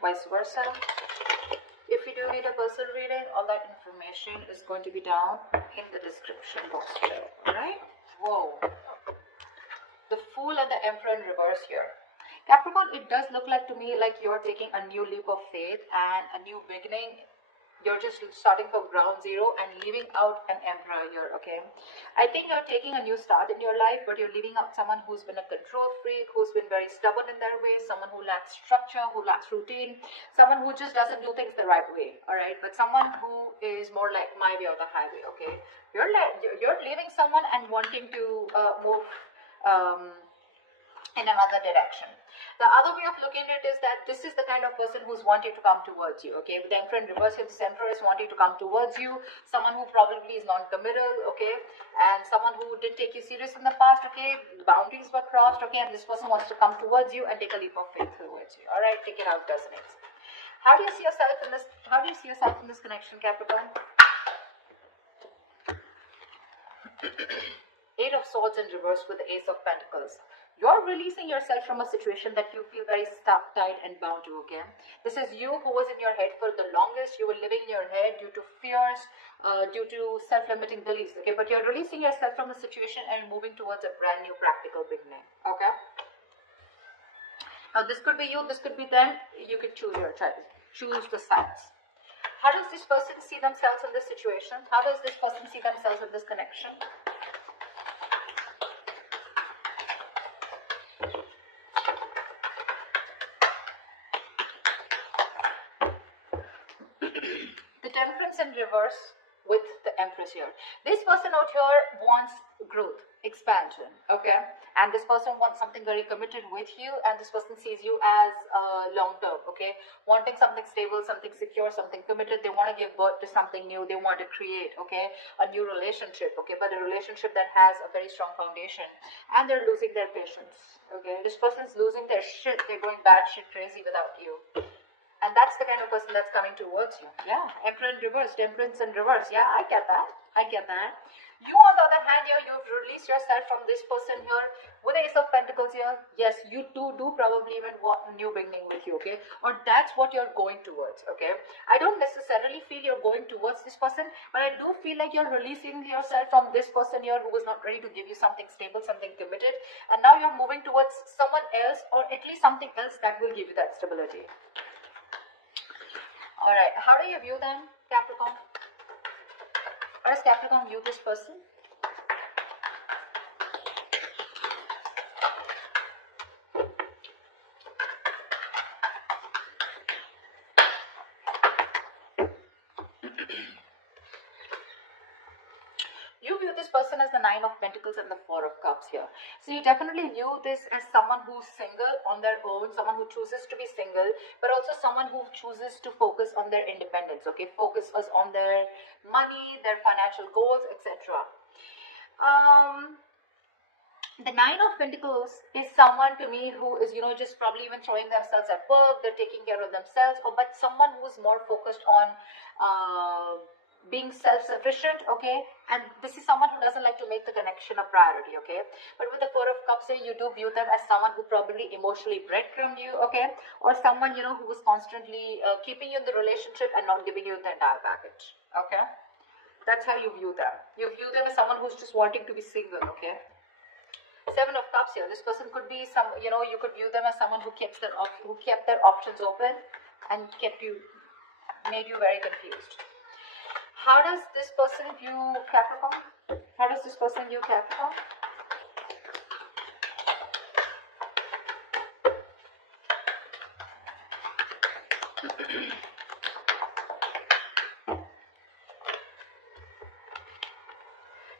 vice versa. If you do need a personal reading, all that information is going to be down in the description box below. Alright? Whoa. The Fool and the Emperor in reverse here. Capricorn, it does look like to me like you're taking a new leap of faith and a new beginning. You're just starting from ground zero and leaving out an emperor here, okay? I think you're taking a new start in your life, but you're leaving out someone who's been a control freak, who's been very stubborn in their way, someone who lacks structure, who lacks routine, someone who just doesn't do things the right way, all right? But someone who is more like my way or the highway, okay? You're leaving someone and wanting to move in another direction. The other way of looking at it is that this is the kind of person who's wanting to come towards you, okay? With the Emperor in reverse, this Emperor is wanting to come towards you, someone who probably is non-committal, okay? And someone who didn't take you serious in the past, okay? Boundaries were crossed, okay? And this person wants to come towards you and take a leap of faith towards you, all right? Take it out, doesn't it? How do you see yourself in this? How do you see yourself in this connection, Capricorn? Eight of Swords in reverse with the Ace of Pentacles. You're releasing yourself from a situation that you feel very stuck, tied, and bound to, okay? This is you who was in your head for the longest. You were living in your head due to fears, due to self-limiting beliefs, okay? But you're releasing yourself from a situation and moving towards a brand new practical beginning, okay? Now, this could be you, this could be them. You could choose your choice. Choose the sides. How does this person see themselves in this situation? How does this person see themselves in this connection? In reverse with the Empress here. This person out here wants growth, expansion, okay? And this person wants something very committed with you, and this person sees you as long term, okay? Wanting something stable, something secure, something committed. They want to give birth to something new. They want to create, okay, a new relationship, okay, but a relationship that has a very strong foundation. And they're losing their patience, okay? This person's losing their shit. They're going batshit crazy without you. And that's the kind of person that's coming towards you. Yeah, Emperor in reverse, Temperance in reverse. Yeah, I get that. I get that. You, on the other hand, here, you've released yourself from this person here with the Ace of Pentacles here. Yes, you do probably even want a new beginning with you, okay? Or that's what you're going towards, okay? I don't necessarily feel you're going towards this person, but I do feel like you're releasing yourself from this person here who was not ready to give you something stable, something committed. And now you're moving towards someone else, or at least something else that will give you that stability. Alright, how do you view them, Capricorn? How does Capricorn view this person? You view this person as the Nine of Pentacles and the Four of Cups here. So you definitely view this as someone who's single on their own, someone who chooses to be single, but also someone who chooses to focus on their independence, okay? Focus on their money, their financial goals, etc. The Nine of Pentacles is someone to me who is, you know, just probably even throwing themselves at work, they're taking care of themselves, but someone who's more focused on being self-sufficient, okay? And this is someone who doesn't like to make the connection a priority, okay? But with the Four of Cups here, you do view them as someone who probably emotionally breadcrumbed you, okay? Or someone, you know, who was constantly keeping you in the relationship and not giving you the entire package, okay? That's how you view them. You view them as someone who's just wanting to be single, okay? Seven of Cups here. This person could be some, you know, you could view them as someone who kept their options open and made you very confused. How does this person view Capricorn? How does this person view Capricorn?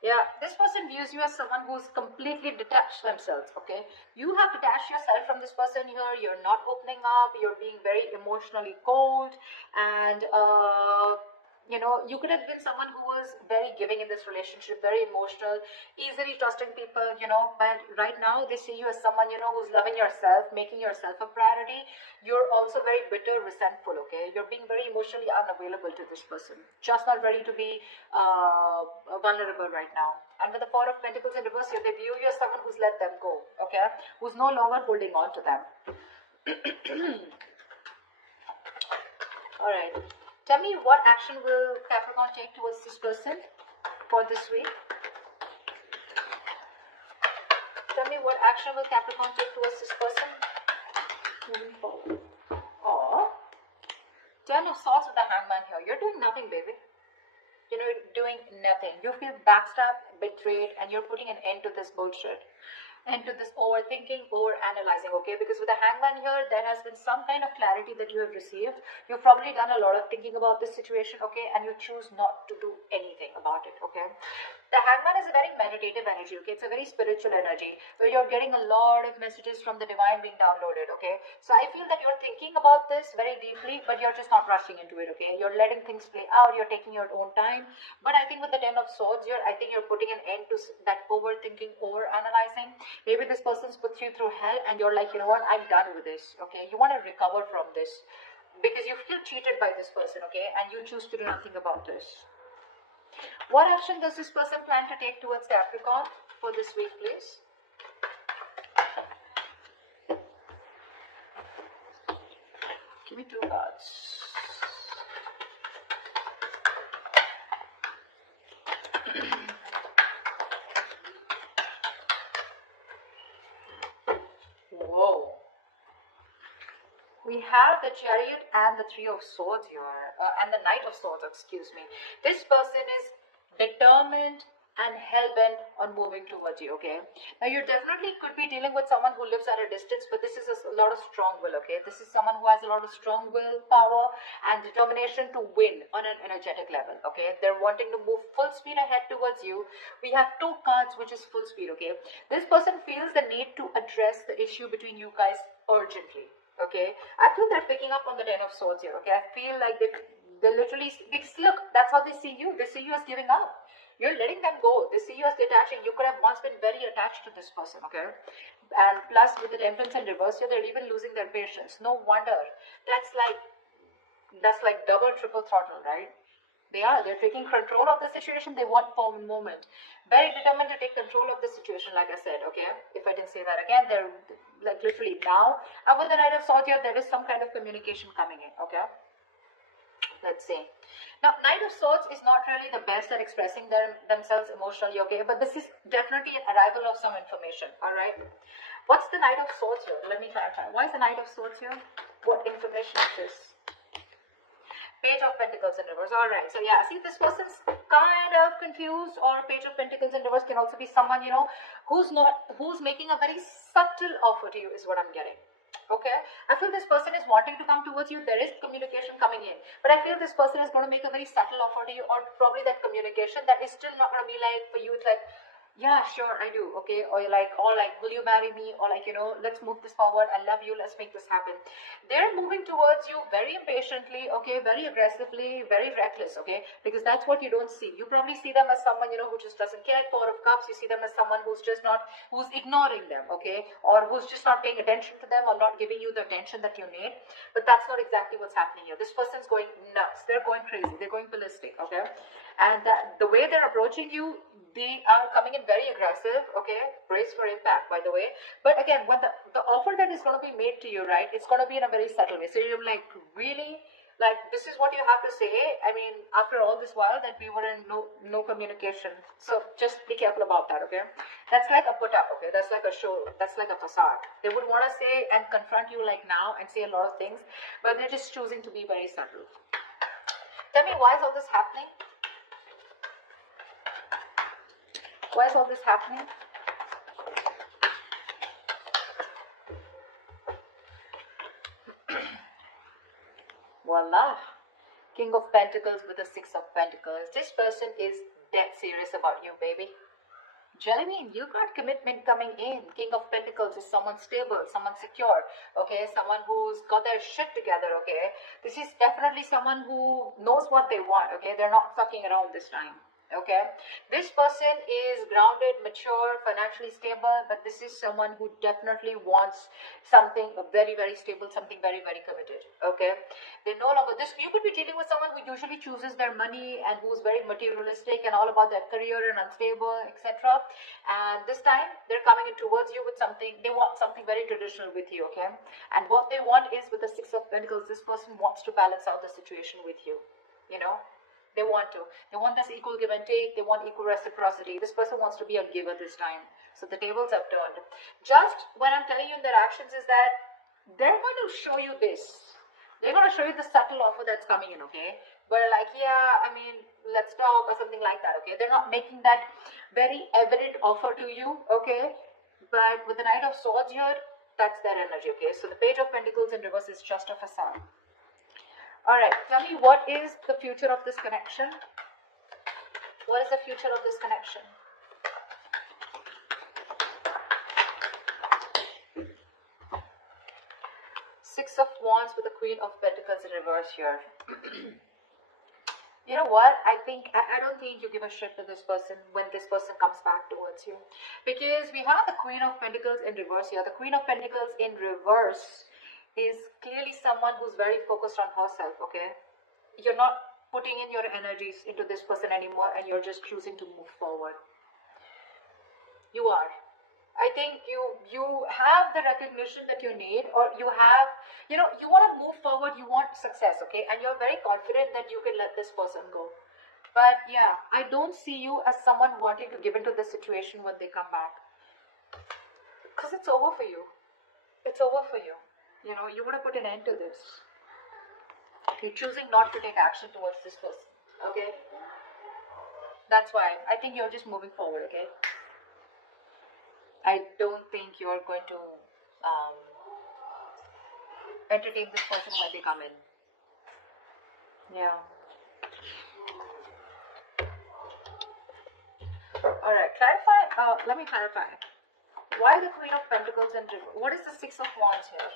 Yeah, this person views you as someone who's completely detached themselves, okay? You have detached yourself from this person here. You're not opening up. You're being very emotionally cold. And, you know, you could have been someone who was very giving in this relationship, very emotional, easily trusting people, you know. But right now, they see you as someone, you know, who's loving yourself, making yourself a priority. You're also very bitter, resentful, okay? You're being very emotionally unavailable to this person. Just not ready to be vulnerable right now. And with the Four of Pentacles in reverse here, they view you as someone who's let them go, okay? Who's no longer holding on to them. All right. Tell me, what action will Capricorn take towards this person for this week? Tell me, what action will Capricorn take towards this person moving forward? Or 10 of Swords with the Hangman here. You're doing nothing, baby. You're doing nothing. You feel backstabbed, betrayed, and you're putting an end to this bullshit, into this overthinking, over-analyzing, okay? Because with the Hangman here, there has been some kind of clarity that you have received. You've probably done a lot of thinking about this situation, okay? And you choose not to do anything about it, okay? The Hangman is a very meditative energy, okay? It's a very spiritual energy where you're getting a lot of messages from the divine being downloaded, okay? So I feel that you're thinking about this very deeply, but you're just not rushing into it, okay? You're letting things play out, you're taking your own time. But I think with the 10 of Swords here, I think you're putting an end to that overthinking, over-analyzing. Maybe this person's put you through hell and you're like, you know what, I'm done with this, okay? You want to recover from this because you feel cheated by this person, okay? And you choose to do nothing about this. What action does this person plan to take towards Capricorn for this week, please? Give me 2 cards. Whoa. We have the Chariot and the 3 of Swords here, and the Knight of Swords, excuse me. This person is determined and hell-bent on moving towards you, okay? Now, you definitely could be dealing with someone who lives at a distance, but this is a lot of strong will, okay? This is someone who has a lot of strong will power and determination to win on an energetic level, okay? They're wanting to move full speed ahead towards you. We have 2 cards, which is full speed, okay? This person feels the need to address the issue between you guys urgently, okay? I feel they're picking up on the 10 of Swords here, okay? I feel like they literally, because look, that's how they see you. They see you as giving up. You're letting them go. They see you as detaching. You could have once been very attached to this person, okay? And plus, with the Temperance in reverse here, they're even losing their patience. No wonder. That's like double, triple throttle, right? They're taking control of the situation. They want for a moment. Very determined to take control of the situation, like I said, okay? If I didn't say that again, they're like literally now. And with the Knight of Swords here, there is some kind of communication coming in, okay? Let's see. Now, Knight of Swords is not really the best at expressing themselves emotionally, okay? But this is definitely an arrival of some information, all right? What's the Knight of Swords here? Let me clarify. Why is the Knight of Swords here? What information is this? Page of Pentacles in reverse. All right. So, yeah, see, this person's kind of confused, or Page of Pentacles in reverse can also be someone, you know, who's making a very subtle offer to you is what I'm getting. Okay, I feel this person is wanting to come towards you. There is communication coming in, but I feel this person is going to make a very subtle offer to you, or probably that communication that is still not going to be like, for you, it's like, yeah, sure, I do, okay, or you're like, will you marry me, or like, you know, let's move this forward, I love you, let's make this happen. They're moving towards you very impatiently, okay, very aggressively, very reckless, okay, because that's what you don't see. You probably see them as someone, you know, who just doesn't care. 4 of Cups, you see them as someone who's ignoring them, okay, or who's just not paying attention to them, or not giving you the attention that you need. But that's not exactly what's happening here. This person's going nuts. They're going crazy. They're going ballistic, okay, and the way they're approaching you, they are coming in very aggressive, okay, brace for impact, by the way. But again, when the offer that is going to be made to you, right, it's going to be in a very subtle way. So you're like, really, like, this is what you have to say? I mean, after all this while that we were in no communication. So just be careful about that, okay? That's like a put up, okay? That's like a show. That's like a facade. They would want to say and confront you like now and say a lot of things, but they're just choosing to be very subtle. Tell me, why is all this happening? Why is all this happening? Voila. King of Pentacles with the 6 of Pentacles. This person is dead serious about you, baby. Jellybean, you got commitment coming in. King of Pentacles is someone stable, someone secure, okay? Someone who's got their shit together, okay? This is definitely someone who knows what they want, okay? They're not fucking around this time. Okay, this person is grounded, mature, financially stable, but this is someone who definitely wants something very, very stable, something very, very committed. Okay, they no longer this. You could be dealing with someone who usually chooses their money and who's very materialistic and all about their career and unstable, etc. And this time they're coming in towards you with something. They want something very traditional with you. Okay, and what they want is with the Six of Pentacles, this person wants to balance out the situation with you. You know. They want to. They want this equal give and take. They want equal reciprocity. This person wants to be a giver this time. So the tables have turned. Just what I'm telling you in their actions is that they're going to show you this. They're going to show you the subtle offer that's coming in, okay? But like, yeah, I mean, let's talk or something like that, okay? They're not making that very evident offer to you, okay? But with the Knight of Swords here, that's their energy, okay? So the Page of Pentacles in reverse is just a facade. Alright, tell me, what is the future of this connection? What is the future of this connection? Six of Wands with the Queen of Pentacles in reverse here. You know what? I don't think you give a shit to this person when this person comes back towards you. Because we have the Queen of Pentacles in reverse here. The Queen of Pentacles in reverse is clearly someone who's very focused on herself, okay? You're not putting in your energies into this person anymore and you're just choosing to move forward. You are. I think you have the recognition that you need, or you have, you know, you want to move forward, you want success, okay? And you're very confident that you can let this person go. But yeah, I don't see you as someone wanting to give into the situation when they come back. Because it's over for you. It's over for you. You know, you want to put an end to this. You're choosing not to take action towards this person, okay? That's why. I think you're just moving forward, okay? I don't think you're going to entertain this person when they come in. Yeah. Alright, clarify. Let me clarify. Why the Queen of Pentacles and what is the Six of Wands here?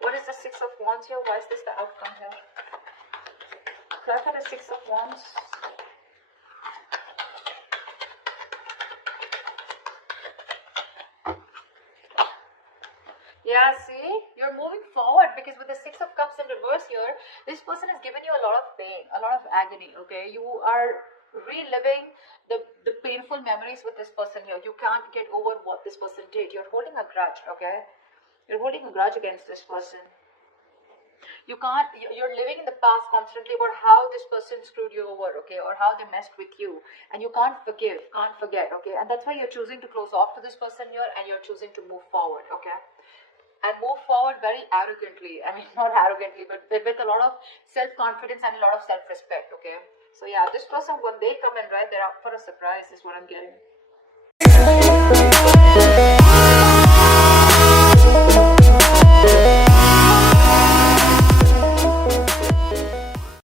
What is the Six of Wands here? Why is this the outcome here? Clarify the Six of Wands. Yeah, see? You're moving forward because with the Six of Cups in reverse here, this person has given you a lot of pain, a lot of agony, okay? You are reliving the painful memories with this person here. You can't get over what this person did. You're holding a grudge, okay? You're holding a grudge against this person. You're living in the past constantly about how this person screwed you over, okay, or how they messed with you, and you can't forgive, can't forget, okay, and that's why you're choosing to close off to this person here, and you're choosing to move forward, okay, and move forward very arrogantly. I mean, not arrogantly, but with a lot of self-confidence and a lot of self-respect, okay. So yeah, this person, when they come in, right, they're up for a surprise is what I'm getting.